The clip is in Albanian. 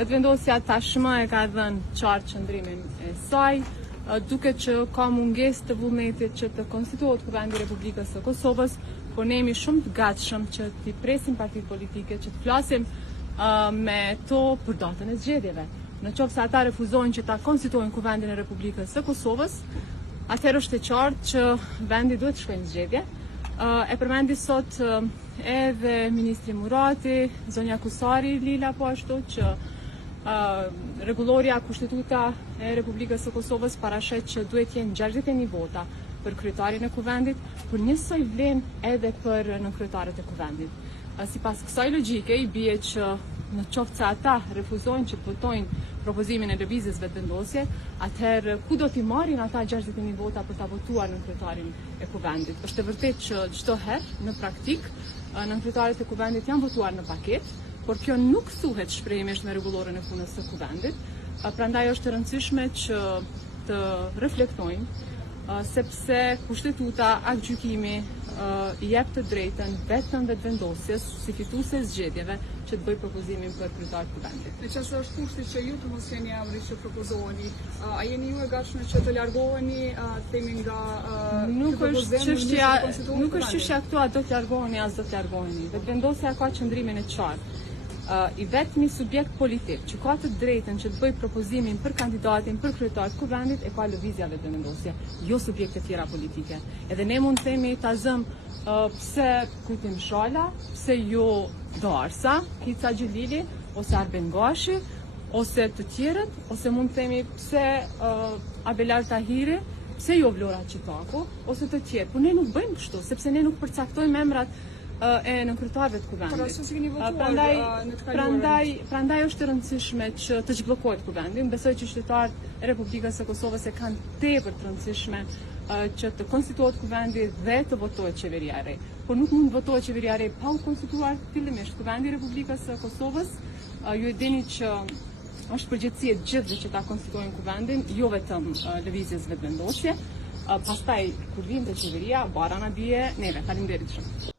Vetëvendosja tashmë e ka dhënë qartë qëndrimin e saj, duke që ka mungesë të vullnetit që të konstituohet Kuvendi i Republikës së Kosovës, por ne jemi shumë të gatshëm që t'i presim partitë politike, që të flasim me to për datën e zgjedhjeve. Në qoftë se ata refuzojnë që ta konstituojnë Kuvendin e Republikës së Kosovës, atëherë është e qartë që vendi duhet të shkojë në zgjedhje. E përmendi sot edhe ministri Murati, zonja Kusari Lila po ashtu që rregulloria kushtetuta e Republikës së Kosovës parashet që duhet jenë 61 vota për kryetarin e kuvendit, por njësoj vlen edhe për nënkryetarët e kuvendit. Sipas kësaj logjike i bie që në qoftë se ata refuzojnë që të votojnë propozimin e lëvizjes vetëvendosje, atëherë ku do t'i marrin ata 61 vota për ta votuar nënkryetarin e kuvendit? Është e vërtetë që çdo herë në praktik nënkryetarit e kuvendit janë votuar në paketë, por kjo nuk thuhet shprehimisht me rregullorën e punës së kuvendit. Prandaj është e rëndësishme që të reflektojnë sepse kushtetuta aktgjykimi i jep të drejtën vetëm vetëvendosjes si fituese e zgjedhjeve që të bëj propozimin për kryetar të kuvendit. Në qëse është kushti që ju të mos jeni emri që propozoheni, a jeni ju e gatshme që të largoheni themi nga Nuk është çështja këtu a do të largoheni as do të largoheni. Vetëvendosja ka qëndrimin e qartë. I vetmi subjekt politik që ka të drejtën që të bëj propozimin për kandidatin për kryetar të kuvendit e ka lëvizja vetëvendosje, jo subjekte tjera politike. Edhe ne mund të themi ta zëm pse Kujtim Shala, pse jo Darsa, Hica Gjilili, ose Arben Gashi, ose të tjerët, ose mund të themi pse Abelar Tahiri, pse jo Vlora Qitaku, ose të tjerë. Por ne nuk bëjmë kështu, sepse ne nuk përcaktojmë emrat e nënkryetarëve të kuvendit. Prandaj është e rëndësishme që të zhbllokohet kuvendi. Besoj që qytetarët e Republikës së Kosovës e kanë tepër të rëndësishme që të konstituohet kuvendi dhe të votohet qeveria e re. Por nuk mund të votohet qeveria e re pa u konstituar fillimisht kuvendi i Republikës së Kosovës. Ju e dini që është përgjegjësia e gjithëve që ta konstituojnë kuvendin, jo vetëm lëvizjes vetëvendosje. Pastaj kur vjen te qeveria, bara na bie neve. Faleminderit shumë.